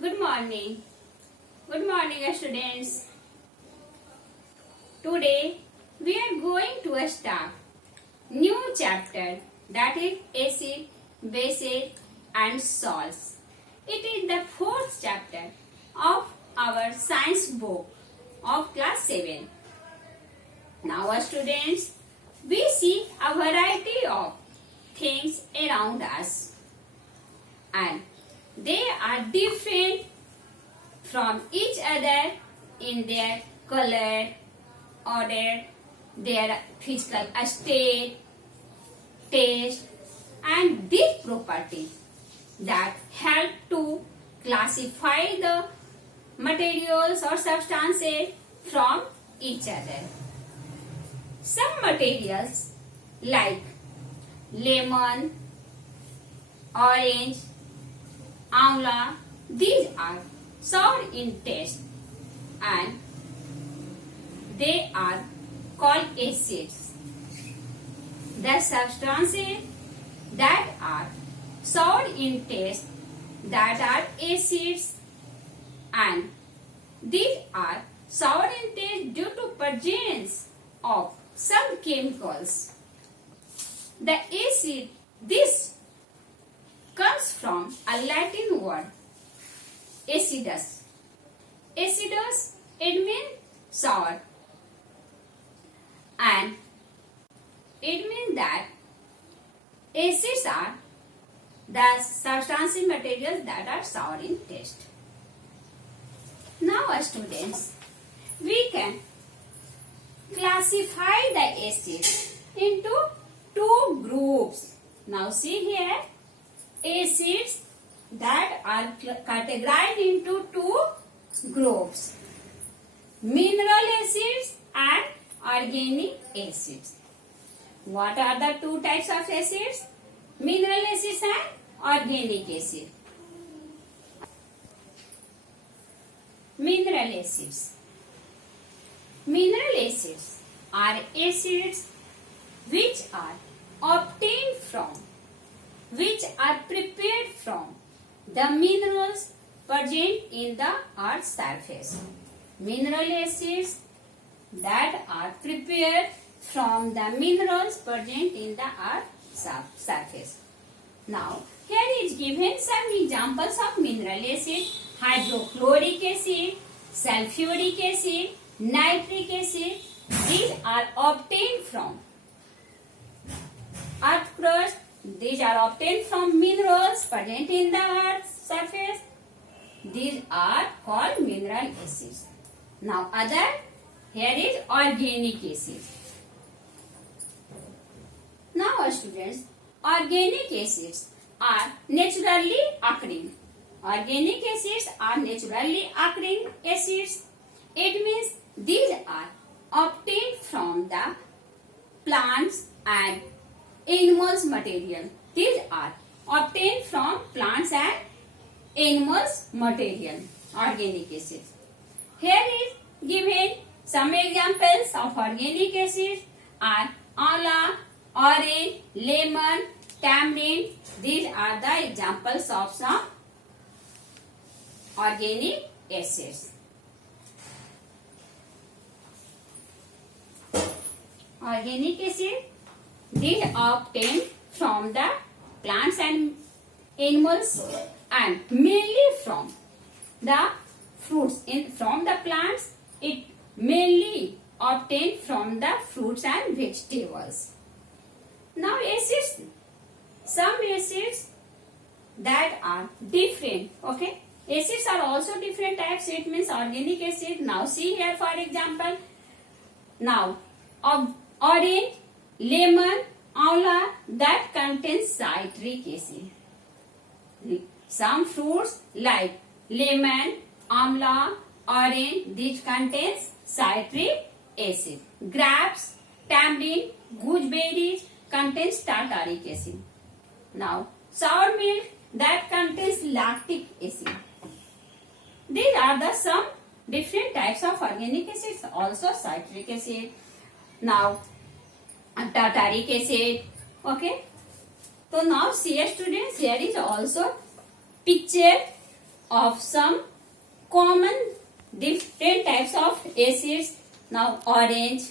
Good morning. Good morning, students. Today we are going to start new chapter, that is acid, bases and salts. It is the fourth chapter of our science book of class 7. Now, students, we see a variety of things around us, and they are different from each other in their color, odor, their physical state, taste, and these properties that help to classify the materials or substances from each other. Some materials like lemon, orange, amla, these are sour in taste and they are called acids. The substances that are sour in taste, that are acids, and these are sour in taste due to presence of some chemicals. The acid, this comes from a Latin word acidus. Acidus, it means sour, and it means that acids are the substantial materials that are sour in taste. Now, students, we can classify the acids into two groups. Now, see here, acids that are categorized into two groups: mineral acids and organic acids. What are the two types of acids? Mineral acids and organic acid. Mineral acids. Mineral acids are acids which are obtained from, which are prepared from the minerals present in the earth's surface. Mineral acids that are prepared from the minerals present in the earth's surface. Now, here is given some examples of mineral acid: hydrochloric acid, sulfuric acid, nitric acid. These are obtained from earth crust. These are obtained from minerals present in the earth's surface. These are called mineral acids. Now, here is organic acid. Now, students, organic acids are naturally occurring. Organic acids are naturally occurring acids. It means these are obtained from the plants and animals material. These are obtained from plants and animals material, organic acids. Here is given some examples of organic acids are amla, orange, lemon, tamarind. These are the examples of some organic acids. Organic acid, these are obtained from the plants and animals and mainly from the fruits. From the plants, it mainly obtained from the fruits and vegetables. Now, acids, some acids that are different, okay. Acids are also different types. It means organic acid. Now, see here for example. Now, orange, lemon, amla, that contains citric acid. Some fruits like lemon, amla, orange, these contains citric acid. Grapes, tamarind, gooseberries contains tartaric acid. Now, sour milk, that contains lactic acid. These are the some different types of organic acids, also citric acid. Now, tartaric acid, okay. So now see students, here is also picture of some common different types of acids. Now orange,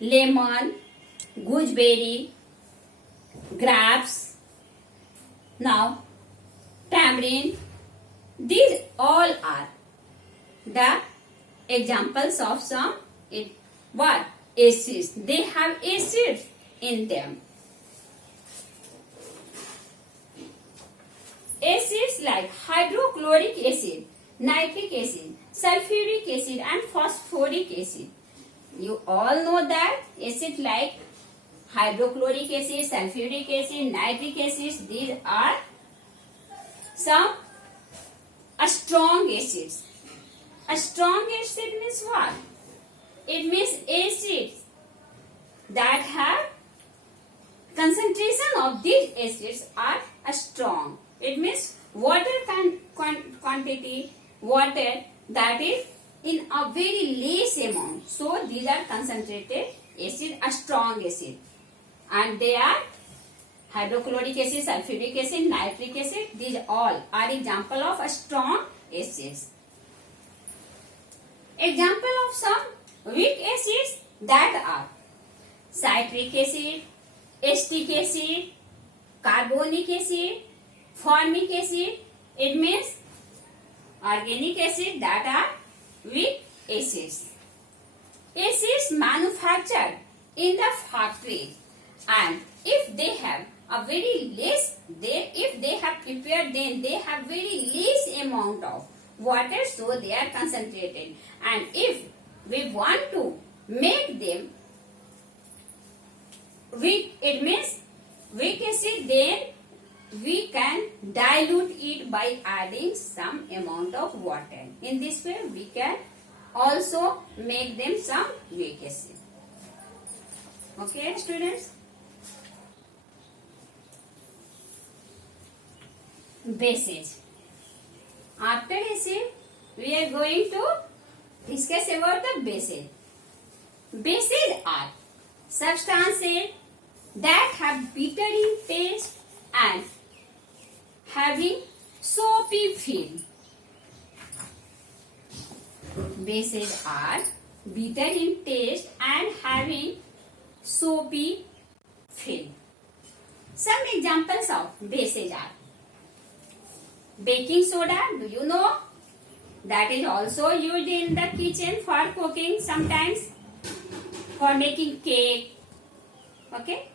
lemon, gooseberry, grapes, now tamarind. These all are the examples of some what acids. They have acids in them. Acids like hydrochloric acid, nitric acid, sulfuric acid and phosphoric acid. You all know that acid like hydrochloric acid, sulfuric acid, nitric acid, these are some strong acids. A strong acid means what? It means acids that have concentration of these acids are strong. It means water quantity, water that is in a very less amount. So these are concentrated acid, a strong acid. And they are hydrochloric acid, sulfuric acid, nitric acid. These all are example of a strong acids. Example of some weak acids that are citric acid, acetic acid, carbonic acid, formic acid. It means organic acid that are weak acids. Acids manufactured in the factory, and if they have a very less, if they have prepared, then they have very less amount of water, so they are concentrated. And if we want to make them weak, it means weak acid, then we can dilute it by adding some amount of water. In this way, we can also make them some weak acid. Okay, students? Bases. After acid, we are going to discuss about the bases. Bases are substances that have bitter in taste and having soapy film. Bases are bitter in taste and having soapy film. Some examples of bases are baking soda. Do you know? That is also used in the kitchen for cooking sometimes, for making cake. Okay?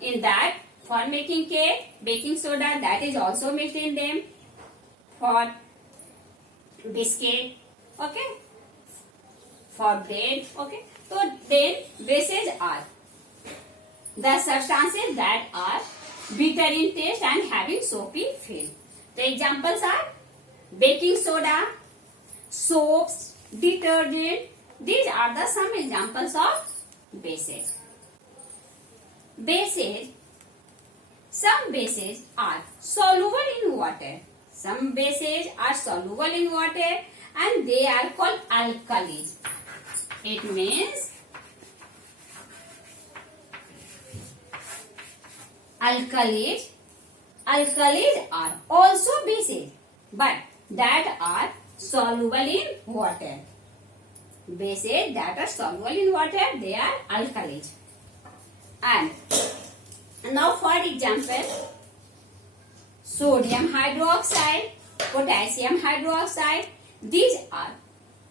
In that, for making cake, baking soda, that is also mixed in them. For biscuit, okay? For bread, okay? So then bases are the substances that are bitter in taste and having soapy film. The examples are baking soda, soaps, detergent. These are the some examples of bases. Bases. Some bases are soluble in water. Some bases are soluble in water and they are called alkalis. It means alkalis. Alkalis are also bases, but that are soluble in water. Bases that are soluble in water, they are alkalis. And now for example, sodium hydroxide, potassium hydroxide, these are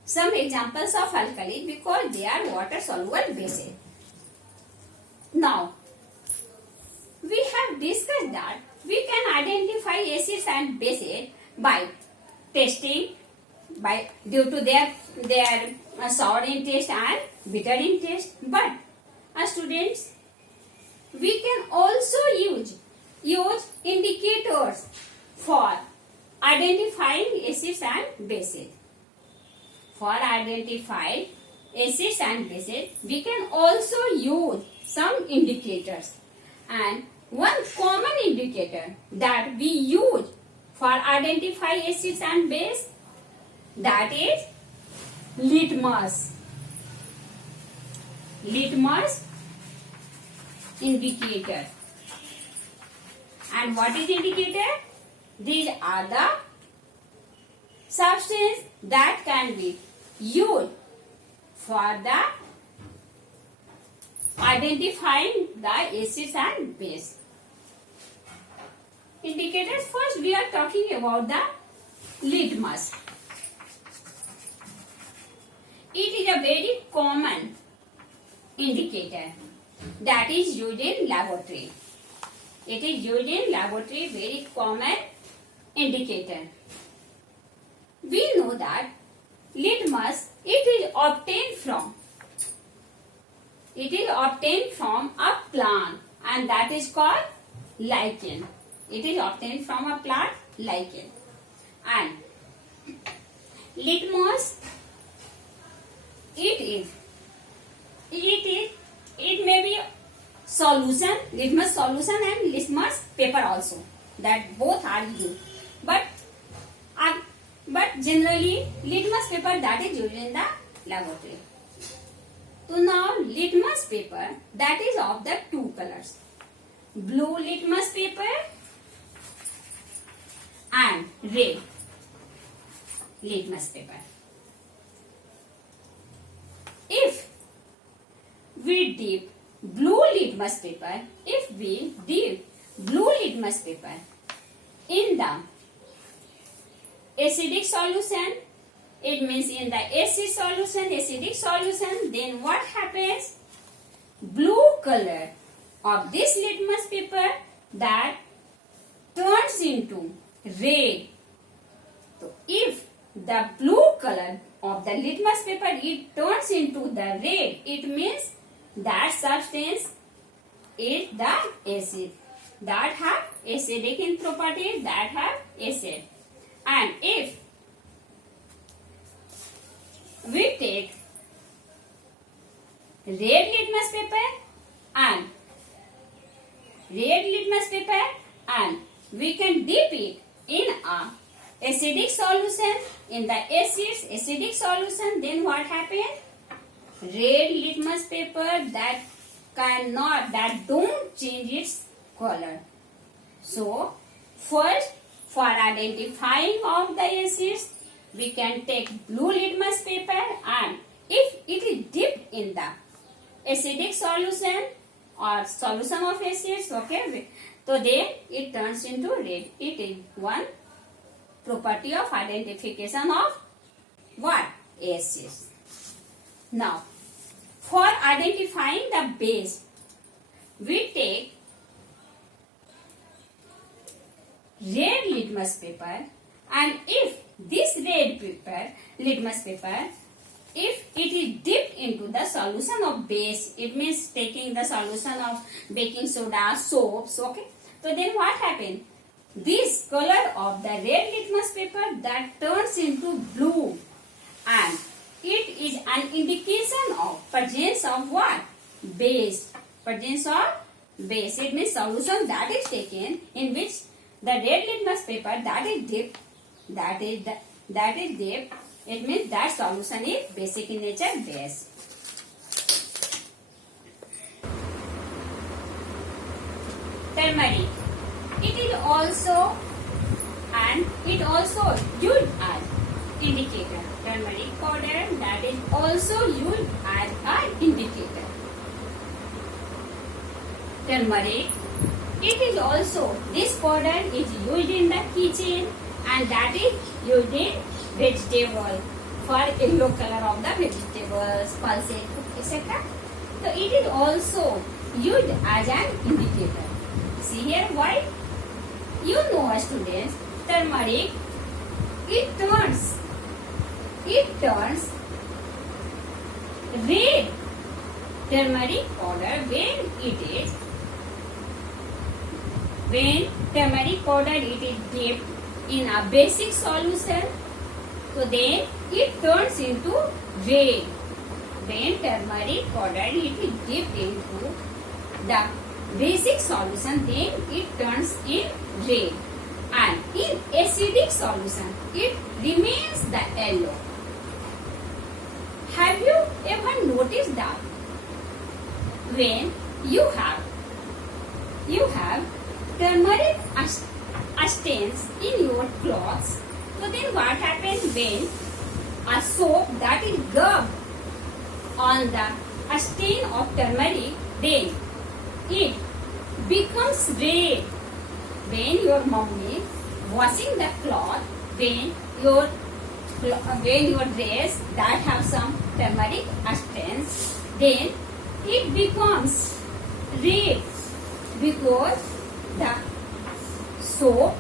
some examples of alkalis because they are water soluble bases. Now, we have discussed that we can identify acids and bases by testing, by due to their sour in taste and bitter in taste. But students, we can also use indicators for identifying acids and bases. For identifying acids and bases, we can also use some indicators. And one common indicator that we use for identify acids and base, that is litmus. Litmus indicator. And what is indicator? These are the substance that can be used for the identifying the acids and base. Indicators. First we are talking about the litmus. It is a very common indicator that is used in laboratory. It is used in laboratory, very common indicator. We know that litmus, it is obtained from a plant, and that is called lichen. It is obtained from a plant lichen. And litmus, it may be solution, litmus solution and litmus paper also. That both are used. But generally litmus paper that is used in the laboratory. So now litmus paper that is of the two colors. Blue litmus paper and red litmus paper. If we dip blue litmus paper in the acidic solution, it means in the acidic solution, then what happens? Blue color of this litmus paper that turns into red. So if the blue color of the litmus paper it turns into the red, it means that substance is the acid that have acidic in property, that have acid. And if we take red litmus paper and we can dip it in a acidic solution, in the acidic solution, then what happens? Red litmus paper that don't change its color. So first, for identifying of the acids, we can take blue litmus paper, and if it is dipped in the acidic solution or solution of acids, okay, so then it turns into red. It is one property of identification of what? Acids. Now, for identifying the base, we take red litmus paper, and if this litmus paper, if it is dipped into the solution of base, it means taking the solution of baking soda, soaps, okay, so then what happens? This color of the red litmus paper that turns into blue, and it is an indication of presence of what? Base. Presence of base. It means solution that is taken in which the red litmus paper that is dipped, it means that solution is basic in nature, base. Turmeric. It also used as indicator. Turmeric powder that is also used as an indicator. Turmeric. It is also, this powder is used in the kitchen, and that is used in vegetable for yellow color of the vegetables, pulses, etc. So it is also used as an indicator. See here why? You know, students, turmeric, it turns red. Turmeric powder when turmeric powder it is dipped in a basic solution, so then it turns into red. When turmeric powder it is dipped into the basic solution, then it turns in red, and in acidic solution it remains the yellow. Have you ever noticed that when you have turmeric stains in your clothes, so then what happens? when a soap that is rubbed on the a stain of turmeric, then it becomes red. When your mummy washing the cloth, when your dress that have some turmeric stains, then it becomes red because the soap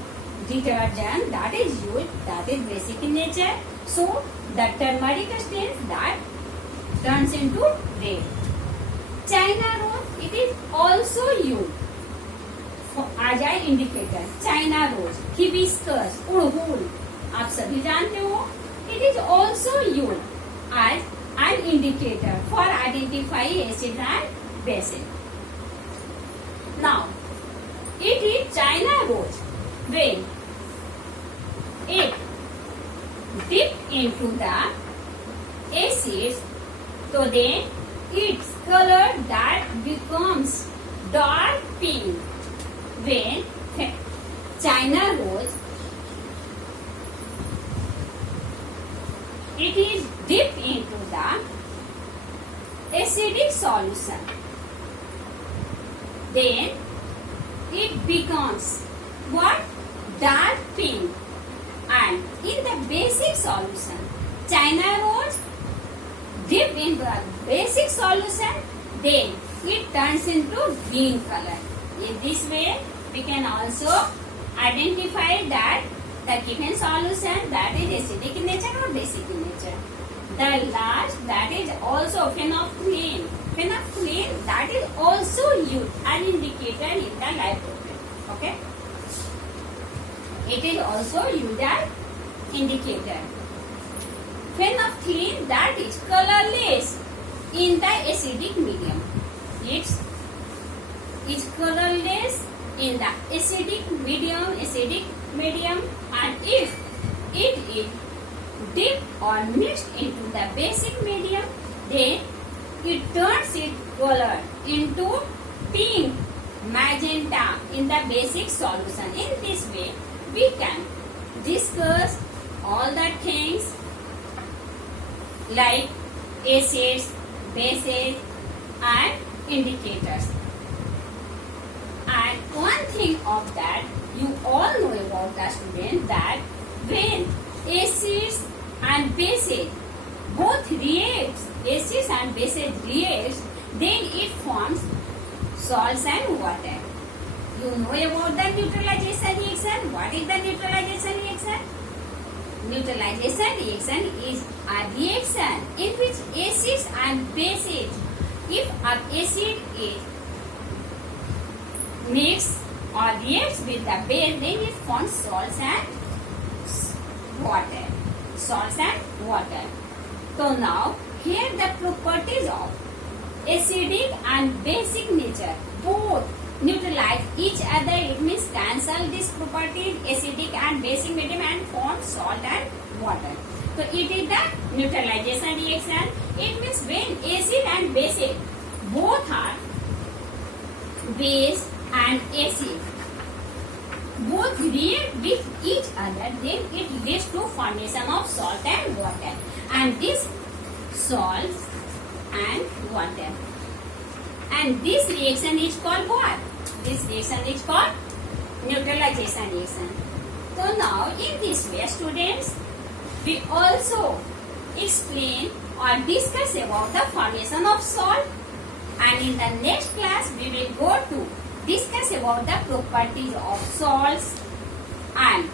detergent that is used, that is basic in nature. So the turmeric stains that turns into red. China rose, it is also used as an indicator. China rose, hibiscus, urhul, आप सभी जानते हो. It is also used as an indicator for identifying acid and base. Now, it is China rose when it dip into the acids, so then its color that becomes dark pink. When China rose, it is dipped into the acidic solution, then it becomes what? Dark pink. And in the basic solution, China rose dip into the basic solution, then it turns into green color. In this way, we can also identify that the given solution that is acidic in nature or basic in nature. The last, that is also phenolphthalein. Phenolphthalein that is also used as indicator in the lab program. Okay? It is also used as indicator. Phenolphthalein that is colorless in the acidic medium. It's colorless in the acidic medium, and if it is dipped or mixed into the basic medium, then it turns its color into pink, magenta in the basic solution. In this way, we can discuss all the things like acids, bases and indicators. And one thing of that, you all know about the student, that when acids and bases both reacts, acids and bases reacts, then it forms salts and water. You know about the neutralization reaction. What is the neutralization reaction? Neutralization reaction is a reaction in which acids and bases, if an acid is mixed or reacts with the base, then it forms salts and water. Salts and water. So now, here the properties of acidic and basic nature both neutralize each other. It means cancel this property acidic and basic medium and form salt and water. So it is the neutralization reaction. It means when acid and basic both are base and acid both react with each other, then it leads to formation of salt and water. And this salts and water. And this reaction is called what? This reaction is called neutralization reaction. So now in this way, students, we also explain or discuss about the formation of salt. And in the next class, we will go to discuss about the properties of salts and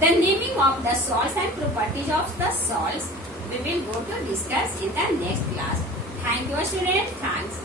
the naming of the salts and properties of the salts. We will go to discuss in the next class. Thank you, students. Thanks.